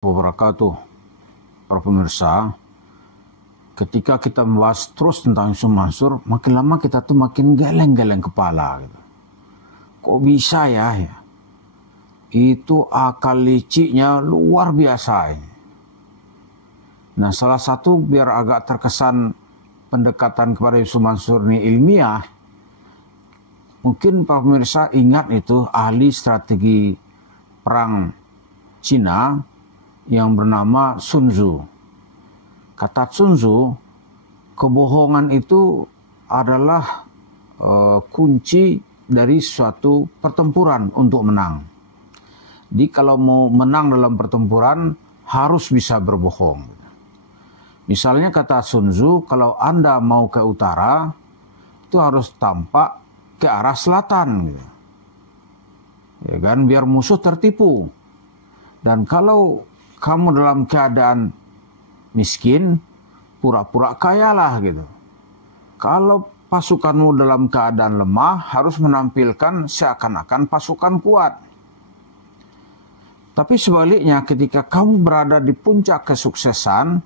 Wabarakatuh, para pemirsa. Ketika kita membahas terus tentang Yusuf Mansur, makin lama kita tuh makin geleng-geleng kepala gitu. Kok bisa ya? Itu akal liciknya luar biasa. Nah, salah satu biar agak terkesan pendekatan kepada Yusuf Mansur ini ilmiah, mungkin para pemirsa ingat itu ahli strategi perang Cina yang bernama Sun Tzu. Kata Sun Tzu, kebohongan itu adalah kunci dari suatu pertempuran untuk menang. Jadi kalau mau menang dalam pertempuran harus bisa berbohong. Misalnya kata Sun Tzu, kalau Anda mau ke utara, itu harus tampak ke arah selatan. Gitu. Ya kan, biar musuh tertipu. Dan kalau kamu dalam keadaan miskin, pura-pura kaya lah gitu. Kalau pasukanmu dalam keadaan lemah, harus menampilkan seakan-akan pasukan kuat. Tapi sebaliknya, ketika kamu berada di puncak kesuksesan,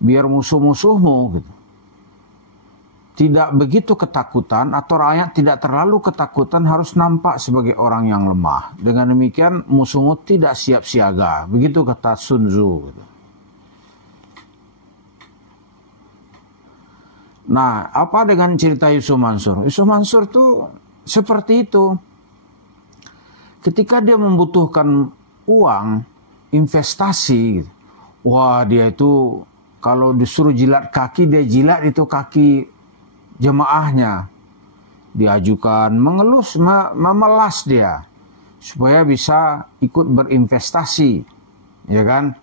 biar musuh-musuhmu gitu, tidak begitu ketakutan atau rakyat tidak terlalu ketakutan, harus nampak sebagai orang yang lemah. Dengan demikian musuhmu tidak siap siaga. Begitu kata Sun Tzu. Nah, apa dengan cerita Yusuf Mansur? Yusuf Mansur tuh seperti itu. Ketika dia membutuhkan uang, investasi, wah dia itu kalau disuruh jilat kaki, dia jilat itu kaki jemaahnya, diajukan, mengelus, memelas dia supaya bisa ikut berinvestasi, ya kan?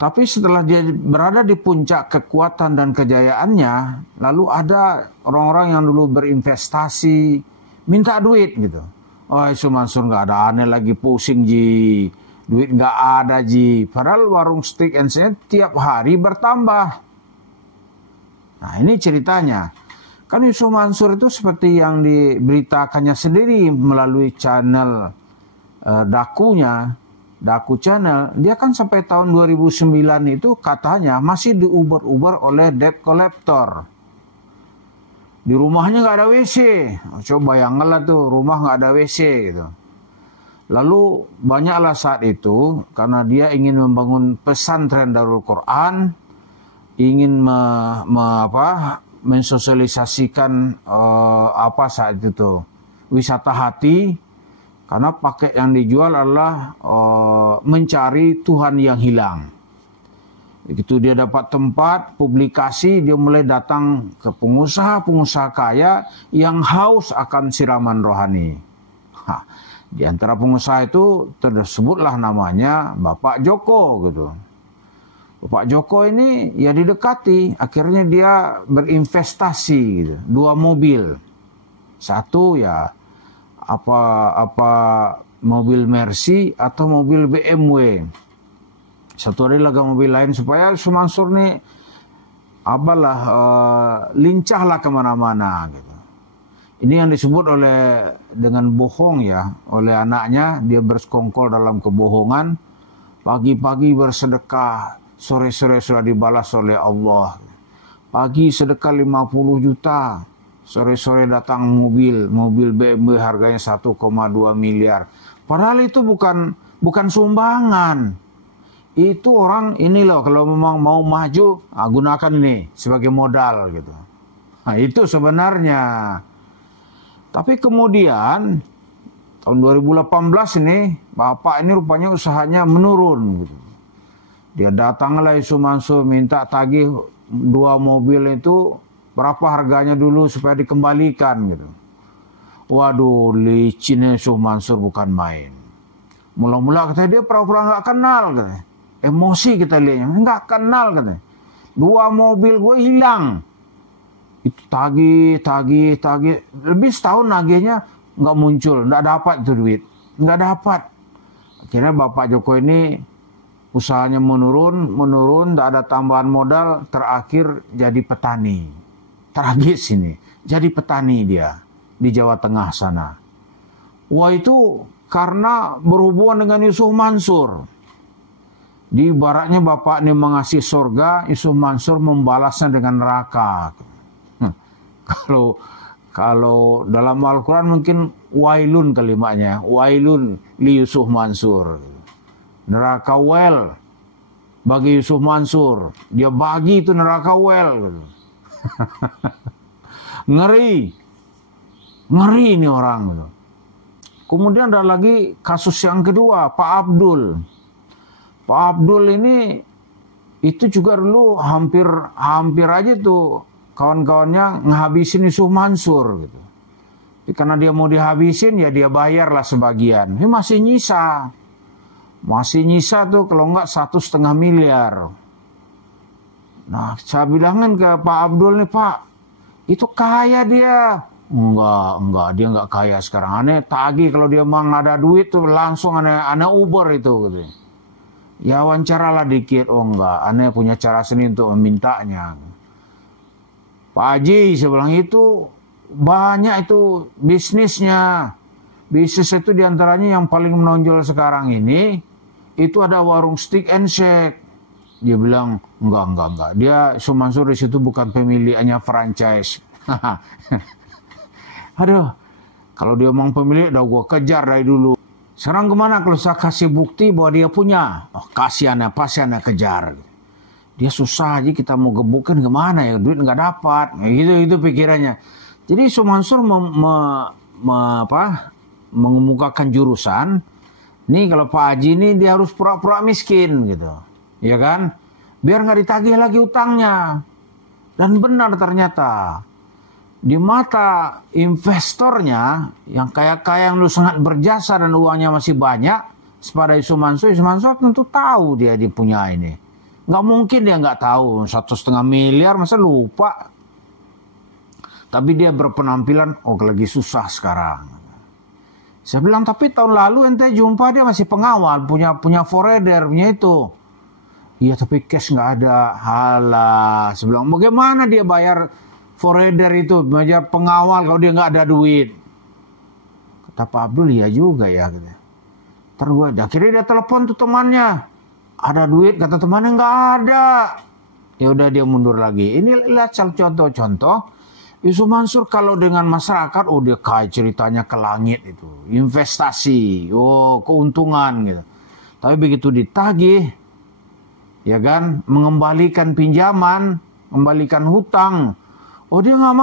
Tapi setelah dia berada di puncak kekuatan dan kejayaannya, lalu ada orang-orang yang dulu berinvestasi minta duit gitu. Oh, Yusuf Mansur nggak ada, aneh lagi pusing ji, duit nggak ada ji. Padahal warung steak and shake tiap hari bertambah. Nah, ini ceritanya. Kan Yusuf Mansur itu seperti yang diberitakannya sendiri melalui channel Dakunya, Daku Channel. Dia kan sampai tahun 2009 itu katanya masih diuber-uber oleh debt collector. Di rumahnya nggak ada WC. Coba bayangkanlah tuh, rumah nggak ada WC gitu. Lalu banyaklah saat itu, karena dia ingin membangun pesantren Darul Quran, ingin mensosialisasikan saat itu wisata hati, karena paket yang dijual adalah mencari Tuhan yang hilang. Begitu dia dapat tempat publikasi, dia mulai datang ke pengusaha-pengusaha kaya yang haus akan siraman rohani. Di antara pengusaha itu tersebutlah namanya Bapak Joko gitu. Bapak Joko ini ya didekati, akhirnya dia berinvestasi gitu. 2 mobil. Satu ya mobil Mercy atau mobil BMW. Satu ada lagi mobil lain supaya Yusuf Mansur nih lincahlah kemana-mana gitu. Ini yang disebut dengan bohong ya, oleh anaknya. Dia bersekongkol dalam kebohongan, pagi-pagi bersedekah, sore-sore sudah dibalas oleh Allah. Pagi sedekah 50 juta, sore-sore datang mobil BMW harganya 1,2 miliar. Padahal itu bukan sumbangan. Itu orang ini loh, kalau memang mau maju, gunakan ini sebagai modal gitu. Nah, itu sebenarnya. Tapi kemudian tahun 2018 ini, Bapak ini rupanya usahanya menurun gitu. Dia datanglah Yusuf Mansur minta tagih 2 mobil itu berapa harganya dulu supaya dikembalikan gitu. Waduh, licinnya Yusuf Mansur bukan main. Mula-mula katanya dia pura-pura nggak kenal katanya. Emosi kita lihatnya, nggak kenal katanya. 2 mobil gue hilang. Itu tagih. Lebih setahun nagihnya nggak muncul, nggak dapat itu duit. Nggak dapat. Akhirnya Bapak Joko ini usahanya menurun, tidak ada tambahan modal, terakhir jadi petani. Tragis ini, jadi petani dia di Jawa Tengah sana. Wah, itu karena berhubungan dengan Yusuf Mansur. Di ibaratnya bapak ini mengasih surga, Yusuf Mansur membalasnya dengan neraka. Kalau kalau dalam Al-Quran mungkin wailun kalimatnya, wailun li Yusuf Mansur. Neraka well bagi Yusuf Mansur. Dia bagi itu neraka well. Ngeri. Ngeri ini orang. Kemudian ada lagi kasus yang kedua, Pak Abdul. Pak Abdul ini itu juga dulu hampir aja tuh kawan-kawannya ngehabisin Yusuf Mansur gitu. Jadi karena dia mau dihabisin ya dia bayarlah sebagian. Ini masih nyisa. Masih nyisa tuh kalau enggak 1,5 miliar. Nah, saya bilangin ke Pak Abdul nih, Pak, itu kaya dia. Enggak, dia enggak kaya sekarang. Aneh tagih kalau dia mau ada duit tuh langsung aneh Uber itu gitu. Ya wawancaralah dikit. Oh enggak, aneh punya cara sendiri untuk memintanya. Pak Haji saya bilang itu banyak itu bisnisnya. Bisnis itu diantaranya yang paling menonjol sekarang ini itu ada warung steak and shake. Dia bilang enggak. Dia Yusuf Mansur di situ bukan pemilik, hanya franchise. Aduh, kalau dia emang pemilik udah gua kejar dari dulu. Sekarang kemana kalau saya kasih bukti bahwa dia punya? Oh, kasih aneh, pasti aneh kejar. Dia susah aja kita mau gebukin kemana ya, duit nggak dapat. Itu pikirannya. Jadi Yusuf Mansur mengemukakan jurusan. Nih kalau Pak Haji ini dia harus pura-pura miskin gitu, ya kan? Biar nggak ditagih lagi utangnya. Dan benar ternyata di mata investornya yang kaya-kaya yang lu sangat berjasa dan uangnya masih banyak, sepada Yusuf Mansur tentu tahu dia punya ini. Nggak mungkin dia nggak tahu 1,5 miliar masa lupa. Tapi dia berpenampilan lagi susah sekarang. Saya bilang tapi tahun lalu ente jumpa dia masih pengawal, punya forwarder, punya itu. Iya tapi cash nggak ada. Halah, saya bilang bagaimana dia bayar forwarder itu, bayar pengawal kalau dia nggak ada duit. Kata Pak Abdul iya juga ya. Terus akhirnya dia telepon tuh temannya. Ada duit, kata temannya nggak ada. Ya udah dia mundur lagi. Ini lihat contoh-contoh. Yusuf Mansur kalau dengan masyarakat, dia kaya ceritanya ke langit itu. Investasi, keuntungan gitu. Tapi begitu ditagih, ya kan, mengembalikan pinjaman, mengembalikan hutang. Dia nggak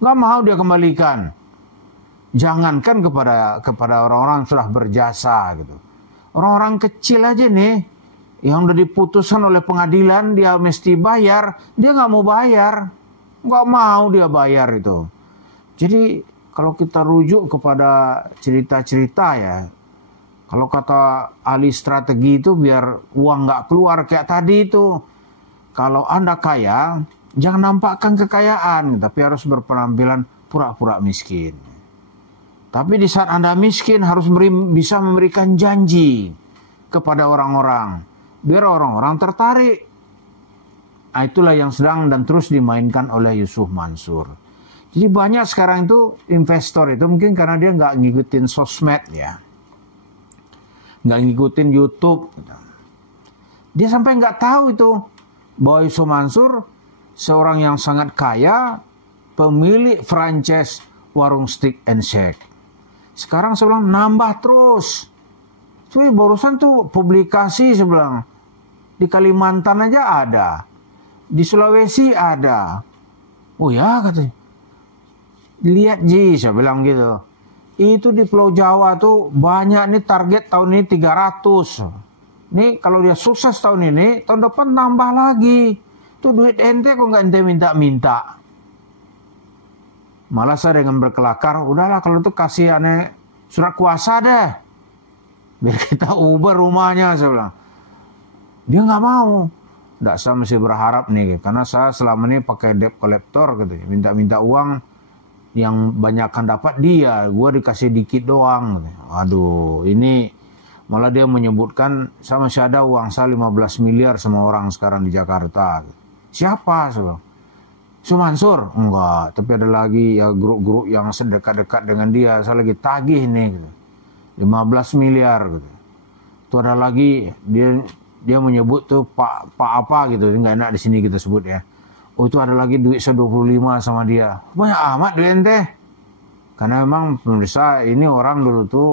mau dia kembalikan. Jangankan kepada orang-orang yang sudah berjasa gitu. Orang-orang kecil aja nih, yang udah diputuskan oleh pengadilan, dia mesti bayar, dia nggak mau bayar. Nggak mau dia bayar itu. Jadi kalau kita rujuk kepada cerita-cerita ya, kalau kata ahli strategi itu biar uang nggak keluar kayak tadi itu. Kalau Anda kaya, jangan nampakkan kekayaan, tapi harus berpenampilan pura-pura miskin. Tapi di saat Anda miskin harus bisa memberikan janji kepada orang-orang. Biar orang-orang tertarik. Nah, itulah yang sedang dan terus dimainkan oleh Yusuf Mansur. Jadi banyak sekarang itu investor itu mungkin karena dia nggak ngikutin sosmed ya. Nggak ngikutin YouTube. Dia sampai nggak tahu itu bahwa Yusuf Mansur seorang yang sangat kaya, pemilik franchise warung steak and shake. Sekarang saya bilang nambah terus. Jadi barusan tuh publikasi saya bilang di Kalimantan aja ada. Di Sulawesi ada. Oh ya katanya. Lihat Ji, saya bilang gitu. Itu di Pulau Jawa tuh banyak nih target tahun ini 300. Nih kalau dia sukses tahun ini, tahun depan tambah lagi. Tuh duit ente kok nggak ente minta-minta. Malah saya dengan berkelakar, udahlah kalau itu kasih aneh surat kuasa deh. Biar kita ubah rumahnya, saya bilang. Dia nggak mau. Nggak, saya masih berharap nih, karena saya selama ini pakai debt collector gitu, minta-minta uang yang banyakkan dapat dia, gue dikasih dikit doang. Gitu. Aduh, ini malah dia menyebutkan saya masih ada uang saya 15 miliar sama orang sekarang di Jakarta. Gitu. Siapa? Yusuf Mansur? Enggak, tapi ada lagi ya grup-grup yang sedekat-dekat dengan dia, saya lagi tagih nih, gitu. 15 miliar gitu. Tuh ada lagi dia menyebut tuh Pak apa gitu, nggak enak di sini kita sebut ya. Oh itu ada lagi duit 25 sama dia. Banyak amat duit ente. Karena memang pemirsa ini orang dulu tuh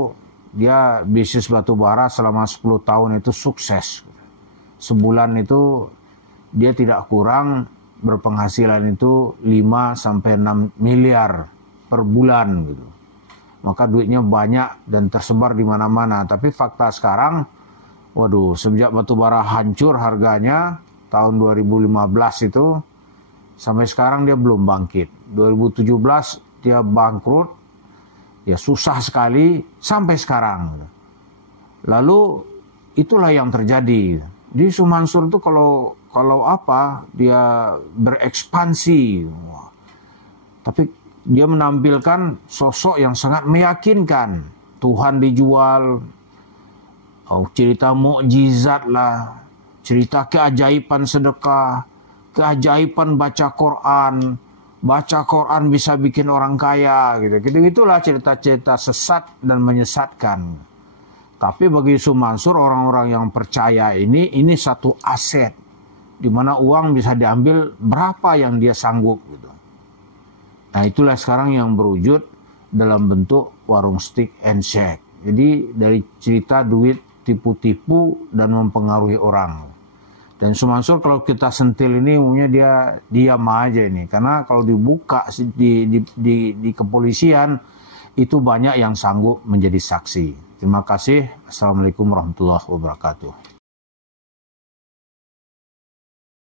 dia bisnis batu bara selama 10 tahun itu sukses. Sebulan itu dia tidak kurang berpenghasilan itu 5 sampai 6 miliar per bulan gitu. Maka duitnya banyak dan tersebar di mana-mana. Tapi fakta sekarang, waduh, sejak batu bara hancur harganya tahun 2015 itu sampai sekarang dia belum bangkit. 2017 dia bangkrut, ya susah sekali sampai sekarang. Lalu itulah yang terjadi. Di Syumansur itu kalau apa dia berekspansi. Wah. Tapi dia menampilkan sosok yang sangat meyakinkan. Tuhan dijual, cerita mukjizat lah, cerita keajaiban sedekah, keajaiban baca Quran. Baca Quran bisa bikin orang kaya gitu. Gitulah cerita-cerita sesat dan menyesatkan. Tapi bagi Syumansur, orang-orang yang percaya ini satu aset di mana uang bisa diambil berapa yang dia sanggup gitu. Nah, itulah sekarang yang berwujud dalam bentuk warung steak and shake. Jadi dari cerita duit tipu-tipu dan mempengaruhi orang. Dan Syumansur kalau kita sentil ini umumnya dia diam aja ini. Karena kalau dibuka di kepolisian itu banyak yang sanggup menjadi saksi. Terima kasih. Assalamualaikum warahmatullahi wabarakatuh.